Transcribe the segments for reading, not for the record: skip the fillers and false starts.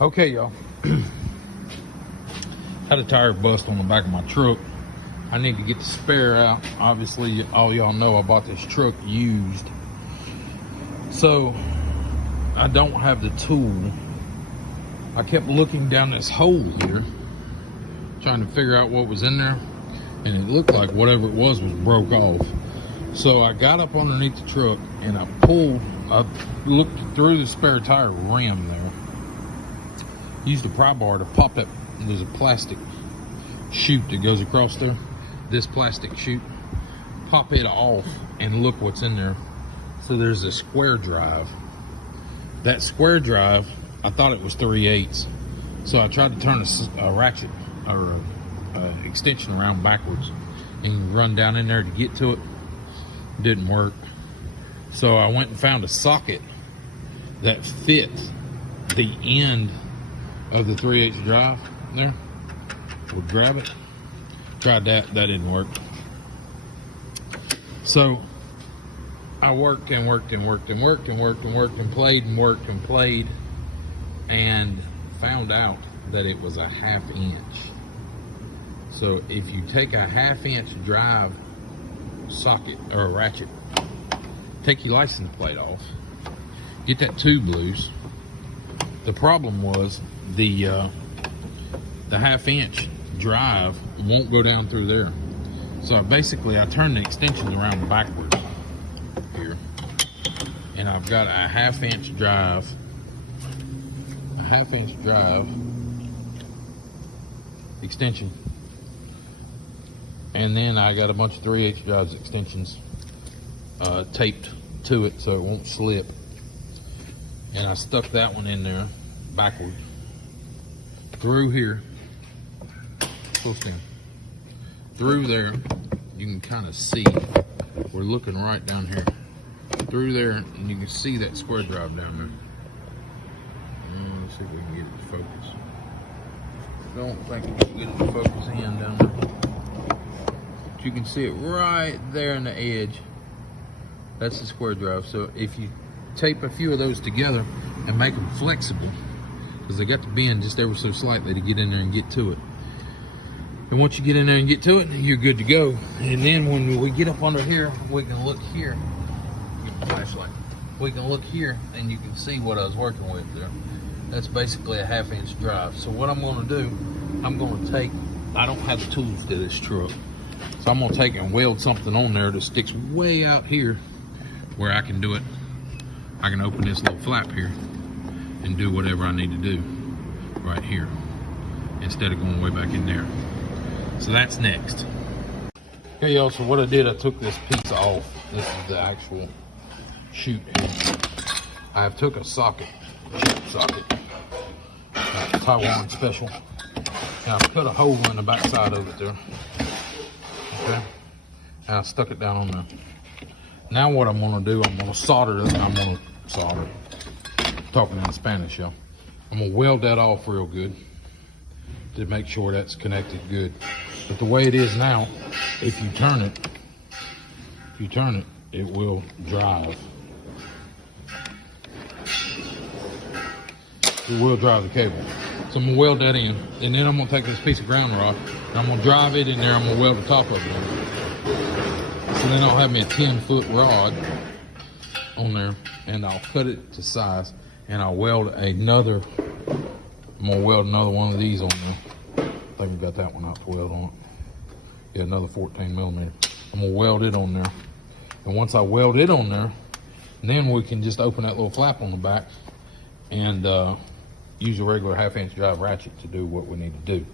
Okay, y'all. Had a tire bust on the back of my truck. I need to get the spare out. Obviously, all y'all know I bought this truck used. So, I don't have the tool. I kept looking down this hole here, trying to figure out what was in there. And it looked like whatever it was broke off. So I got up underneath the truck and I looked through the spare tire rim there. Used a pry bar to pop that. There's a plastic chute that goes across there. This plastic chute. Pop it off and look what's in there. So there's a square drive. That square drive, I thought it was 3/8. So I tried to turn a ratchet or a extension around backwards and run down in there to get to it. Didn't work. So I went and found a socket that fit the end of the 3/8 drive there. Would grab it. Tried that. That didn't work. So I worked and worked and worked and worked and worked and worked and played and worked and played and found out that it was a 1/2 inch. So if you take a 1/2 inch drive socket or a ratchet, take your license plate off, get that tube loose. The problem was the 1/2 inch drive won't go down through there. So basically I turned the extensions around backwards here, and I've got a 1/2 inch drive, extension, and then I got a bunch of 3/8 drives extensions taped to it so it won't slip, and I stuck that one in there backward through here. Full stand. Through there, you can kind of see, we're looking right down here through there, and you can see that square drive down there. Let's see if we can get it to focus. Don't think we can get it to focus in down there. But you can see it right there in the edge. That's the square drive. So if you tape a few of those together and make them flexible, because they got to bend just ever so slightly to get in there and get to it. And once you get in there and get to it, you're good to go. And then when we get up under here, we can look here. Get my flashlight. We can look here and you can see what I was working with there. That's basically a 1/2 inch drive. So what I'm going to do, I'm going to take, I don't have the tools to this truck, so I'm going to take and weld something on there that sticks way out here where I can do it. I can open this little flap here and do whatever I need to do right here instead of going way back in there. So that's next. Okay, y'all, so what I did, I took this piece off. This is the actual chute here. I have took a socket, chip socket, Taiwan special, and I cut a hole in the back side of it there. Okay, and I stuck it down on there. Now what I'm gonna do, I'm gonna solder it. Talking in Spanish, y'all. I'm gonna weld that off real good to make sure that's connected good. But the way it is now, if you turn it, it will drive. It will drive the cable. So I'm gonna weld that in, and then I'm gonna take this piece of ground rod, and I'm gonna drive it in there, I'm gonna weld the top of it in. So then I'll have me a 10-foot rod on there, and I'll cut it to size, and I'll weld another, I'm gonna weld another one of these on there. I think we got that one out to weld on it. Yeah, another 14 millimeter. I'm gonna weld it on there. And once I weld it on there, then we can just open that little flap on the back and use a regular 1/2 inch drive ratchet to do what we need to do.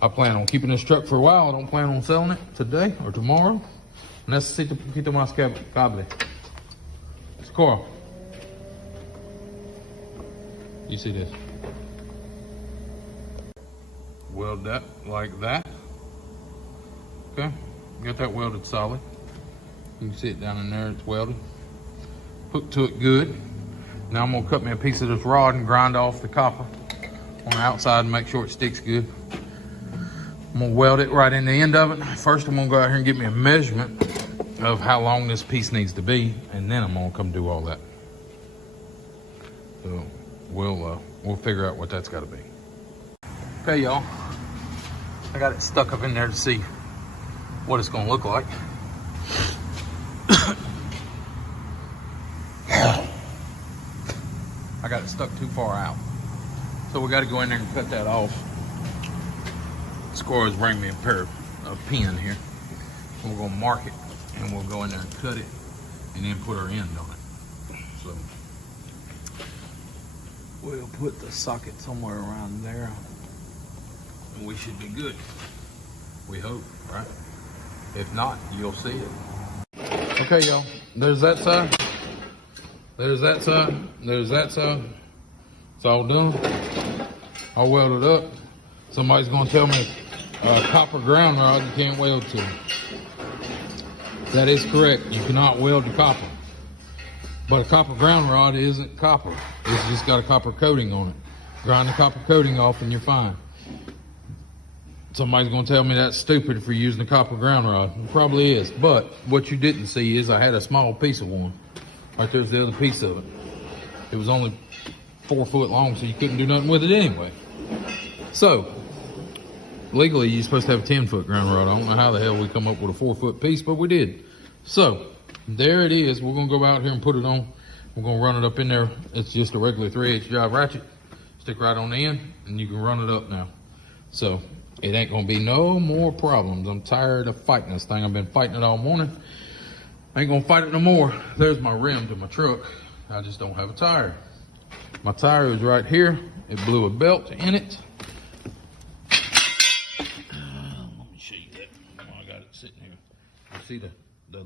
I plan on keeping this truck for a while. I don't plan on selling it today or tomorrow. Necesito un poquito más cable. Socorro. You see this? Weld that like that. Okay, got that welded solid. You can see it down in there, it's welded. Hooked to it good. Now I'm gonna cut me a piece of this rod and grind off the copper on the outside and make sure it sticks good. I'm gonna weld it right in the end of it. First I'm gonna go out here and get me a measurement of how long this piece needs to be, and then I'm gonna come do all that. So we'll figure out what that's got to be. Okay, y'all. I got it stuck up in there to see what it's gonna look like. I got it stuck too far out. So we got to go in there and cut that off. Squirrels bring me a pair of pin here. We're gonna mark it and we'll go in there and cut it and then put our end on it. So we'll put the socket somewhere around there and we should be good. We hope, right? If not, you'll see it. Okay, y'all, there's that side. There's that side. There's that side. It's all done. I'll weld it up. Somebody's gonna tell me copper ground rod you can't weld to. That is correct. You cannot weld to copper. But a copper ground rod isn't copper. It's just got a copper coating on it. Grind the copper coating off and you're fine. Somebody's gonna tell me that's stupid for using a copper ground rod. It probably is. But what you didn't see is I had a small piece of one. Right there's the other piece of it. It was only 4 foot long, so you couldn't do nothing with it anyway. So, legally, you're supposed to have a 10-foot ground rod. I don't know how the hell we come up with a 4-foot piece, but we did. So, there it is. We're going to go out here and put it on. We're going to run it up in there. It's just a regular 3/8 drive ratchet. Stick right on the end, and you can run it up now. So, it ain't going to be no more problems. I'm tired of fighting this thing. I've been fighting it all morning. I ain't going to fight it no more. There's my rim to my truck. I just don't have a tire. My tire is right here. It blew a belt in it. Let me show you that. Oh, I got it sitting here. You see the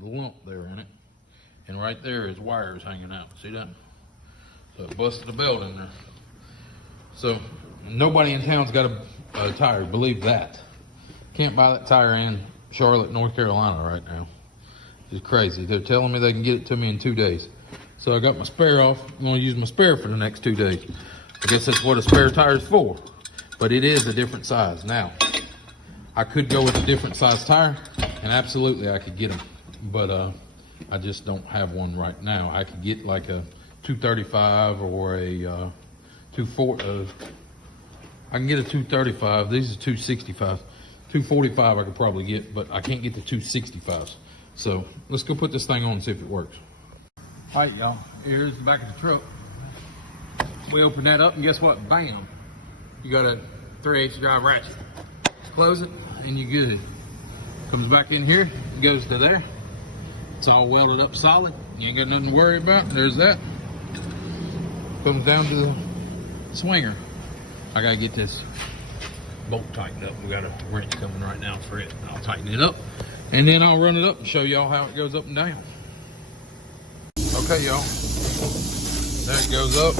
lump there in it. And right there is wires hanging out. See that? So it busted a belt in there. So nobody in town's got a tire. Believe that. Can't buy that tire in Charlotte, North Carolina right now. It's crazy. They're telling me they can get it to me in 2 days. So I got my spare off. I'm going to use my spare for the next 2 days. I guess that's what a spare tire is for. But it is a different size. Now, I could go with a different size tire, and absolutely I could get them. But I just don't have one right now. I could get like a 235 or a 240. I can get a 235. These are 265. 245 I could probably get, but I can't get the 265s. So let's go put this thing on and see if it works. All right, y'all, here's the back of the truck. We open that up and guess what? Bam, you got a 3/8 drive ratchet. Close it and you're good. Comes back in here, goes to there. It's all welded up solid. You ain't got nothing to worry about. There's that. Comes down to the swinger. I gotta get this bolt tightened up. We got a wrench coming right now for it. I'll tighten it up and then I'll run it up and show y'all how it goes up and down. Okay, y'all. There it goes up.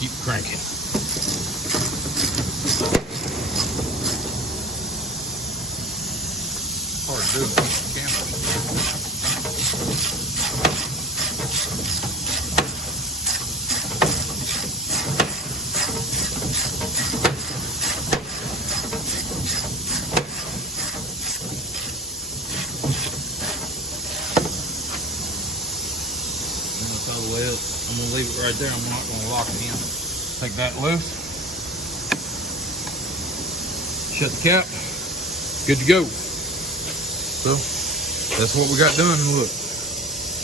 Keep cranking. Hard to do it on camera. That's all the way up. I'm gonna leave it right there. I'm not gonna lock it in. Take that loose. Shut the cap. Good to go. So that's what we got done. And look,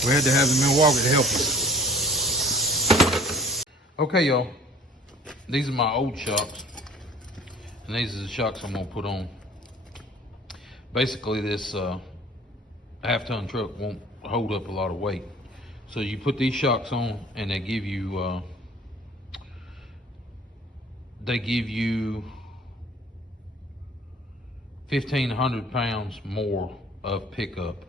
we had to have the Milwaukee to help us. Okay, y'all. These are my old shocks, and these are the shocks I'm gonna put on. Basically, this half-ton truck won't hold up a lot of weight, so you put these shocks on, and they give you 1,500 pounds more of pickup.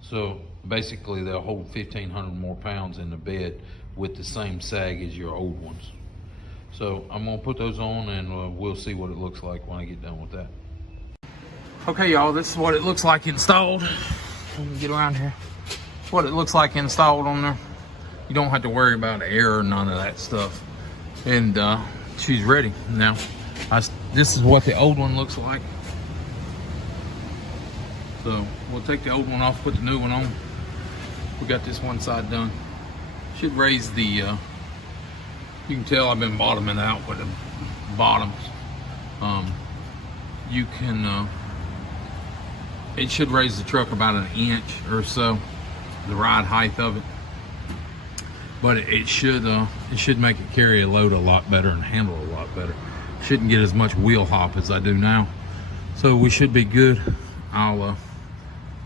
So basically they'll hold 1,500 more pounds in the bed with the same sag as your old ones. So I'm gonna put those on and we'll see what it looks like when I get done with that. Okay, y'all, this is what it looks like installed. Let me get around here. It's what it looks like installed on there. You don't have to worry about air or none of that stuff. And she's ready now. This is what the old one looks like. So we'll take the old one off, put the new one on. We got this one side done. Should raise the, you can tell I've been bottoming out with the bottoms. You can, it should raise the truck about an inch or so, the ride height of it. But it should make it carry a load a lot better and handle a lot better. Shouldn't get as much wheel hop as I do now. So we should be good. I'll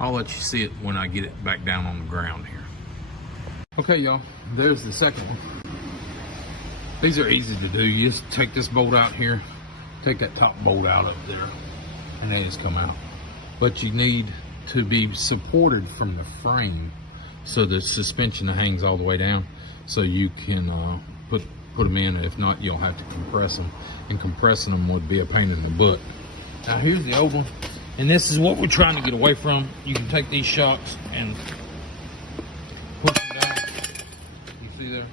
let you see it when I get it back down on the ground here. Okay, y'all, there's the second one. These are easy to do. You just take this bolt out here, take that top bolt out up there, and they just come out. But you need to be supported from the frame so the suspension hangs all the way down, so you can put them in. If not, you'll have to compress them, and compressing them would be a pain in the butt. Now here's the old one, and this is what we're trying to get away from. You can take these shocks and push them down. You see there?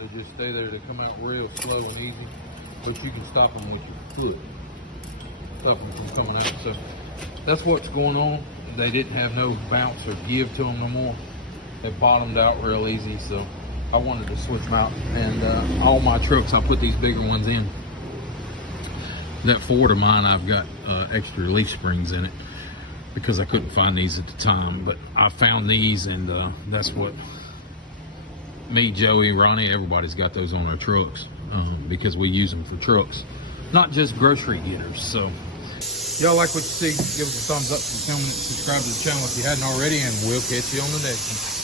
They just stay there. They come out real slow and easy, but you can stop them with your foot. Stop them from coming out. So that's what's going on. They didn't have no bounce or give to them no more. They bottomed out real easy, so I wanted to switch them out. And all my trucks, I put these bigger ones in. That Ford of mine, I've got extra leaf springs in it because I couldn't find these at the time. But I found these, and that's what me, Joey, Ronnie, everybody's got those on their trucks because we use them for trucks, not just grocery getters. So y'all like what you see, give us a thumbs up for filming it, subscribe to the channel if you hadn't already, and we'll catch you on the next one.